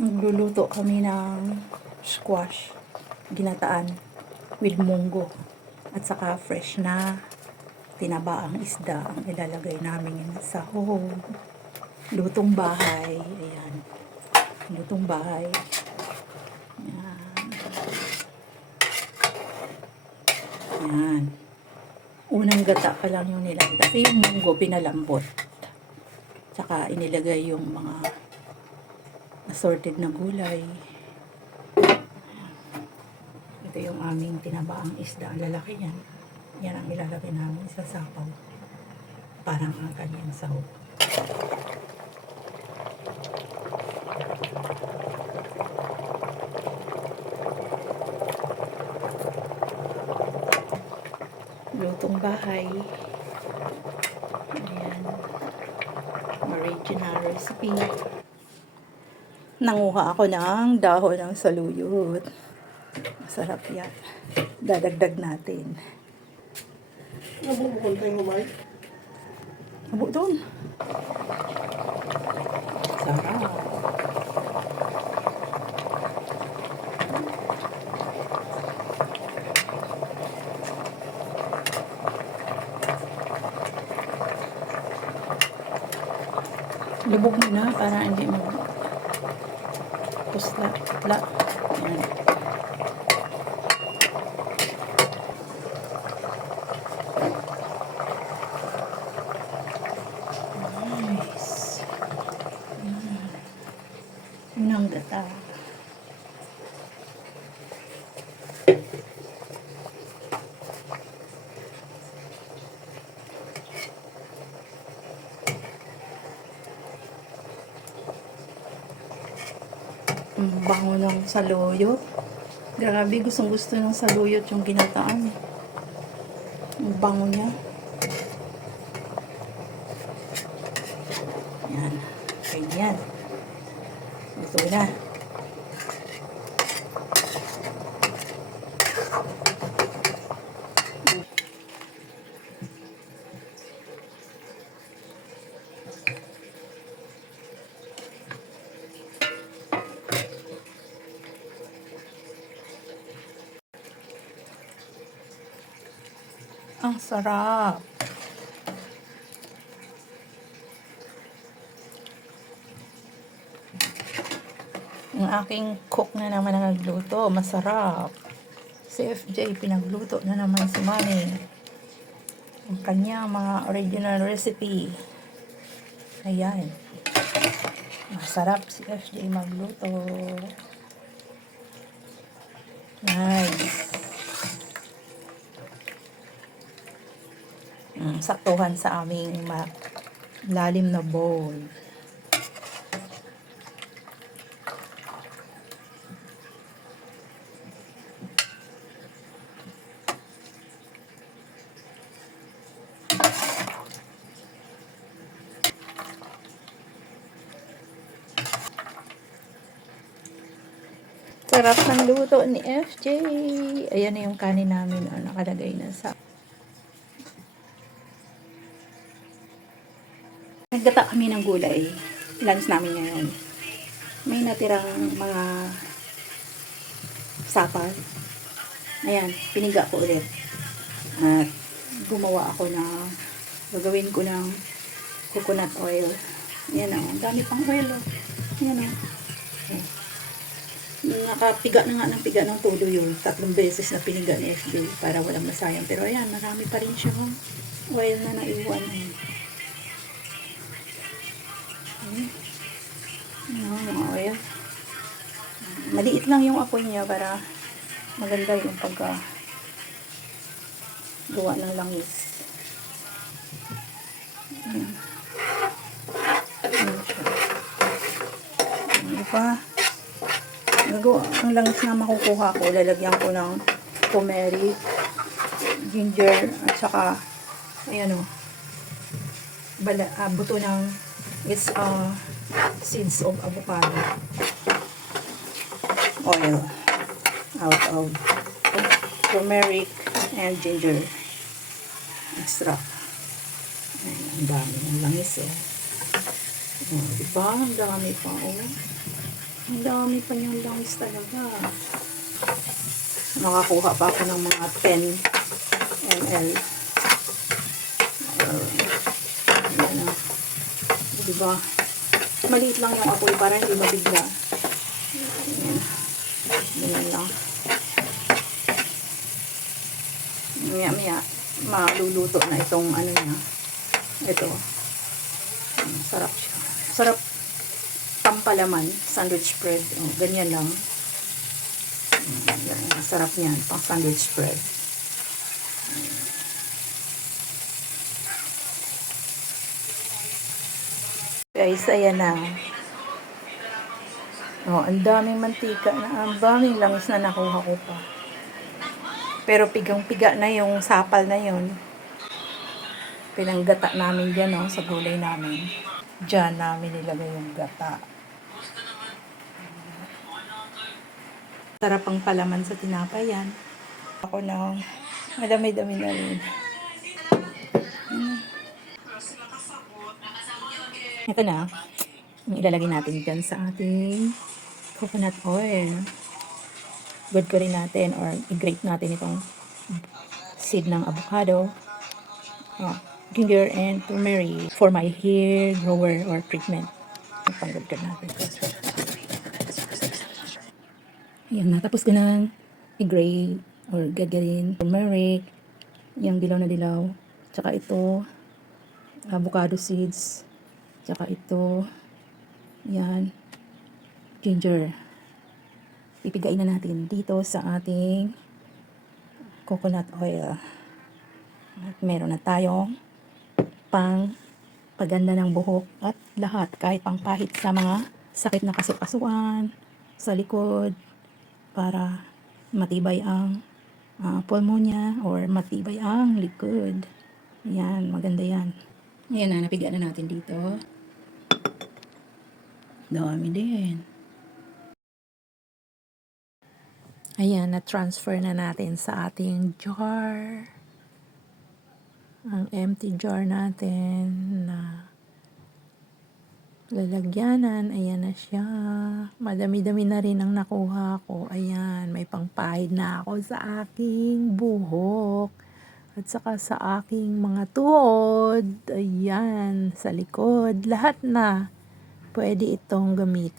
Magluluto kami ng squash, ginataan with munggo at saka fresh na tinabaang isda ang ilalagay namin sa sahog. Lutong bahay. Ayan. Lutong bahay. Ayan. Ayan. Unang gata pa lang yung nilagay. Kasi yung munggo pinalambot. Tsaka inilagay yung mga assorted na gulay. Ito yung aming tinabaang isda. Ang lalaki yan. Yan ang ilalagay namin sa sapaw. Parang ang kanyang sahog. Lutong bahay. Ayan. Original recipe. Nanguha ako ng dahon ng saluyot. Masarap yan. Dadagdag natin. Nabubukol tayo humay? Abo doon. Sarap. Lubog mo na para hindi pusla. Ayan. Nice. Yun ang gata. Ang bango ng saluyot. Grabe, gustong gusto ng saluyot yung ginataan. Ang bango niya. Yan. Ganyan. Ito na. Ang sarap. Ang aking cook na naman ang nagluto. Masarap. Si FJ, pinagluto na naman si Mami. Ang kanya mga original recipe. Ayan. Masarap si FJ magluto. Nice. Saktuhan sa aming lalim na bowl. Sarap ng luto ni FJ. Ayan na yung kanin namin. Nakalagay na sa... Naggata kami ng gulay. Lunch namin ngayon. May natirang mga sapal. Ayan, piniga ko ulit. At gumawa ako na gagawin ko ng coconut oil. Ayan o, ang dami pang oil o. Ayan o. Nakapiga na nga ng piga ng todo yun. 3 beses na piniga ni FJ para walang masayang. Pero ayan, marami pa rin siya oil na naiwan. Mga oil. Maliit lang yung apoy niya para maganda yung pagka gawa ng langis. Ano pa? Ang langis na makukuha ko, lalagyan ko ng turmeric, ginger, at saka ayan o, buto ng seeds of avocado oil out of turmeric and ginger extract. Ayan, ang dami ng langis oh. Diba? Ang dami pa oh. Ang dami pa niyang langis talaga. Makakuha pa ako ng mga 10 ml. Yan na. Diba? Maliit lang yung apoy para hindi mabigla. Yan. Ganyan lang. Maya-maya, maluluto na itong ano niya. Ito. Sarap siya. Sarap pampalaman. Sandwich spread. Oh, ganyan lang. Sarap niyan. Pang sandwich spread. Guys, ayan na. Oh, ang daming mantika na. Ang daming langis na nakuha ko pa. Pero pigang-piga na yung sapal na yun. Pinanggata namin dyan, oh, sa gulay namin. Diyan namin nilagay yung gata. Sarap ang palaman sa tinapay yan. Ako na, madami-dami na rin. Ito na. Ilalagay natin dyan sa ating coconut oil. Good ko rin natin or i-grate natin itong seed ng avocado, ginger and turmeric for my hair grower or treatment. Pang-good ko natin. Ayan, natapos ko na i-grate or gagarin turmeric, yung dilaw na dilaw, tsaka ito avocado seeds, tsaka ito yan ginger. Pipigain na natin dito sa ating coconut oil. At meron na tayong pang paganda ng buhok at lahat, kahit pang pahit sa mga sakit na kasukasuan sa likod para matibay ang pulmonya or matibay ang likod. Yan, maganda yan. Ayan na, napiga na natin dito. Dami din. Ayan, na-transfer na natin sa ating jar. Ang empty jar natin na lalagyanan. Ayan na siya. Madami-dami na rin ang nakuha ko. Ayan, may pangpahid na ako sa aking buhok. At saka sa aking mga tuhod. Ayan, sa likod. Lahat na pwede itong gamitin.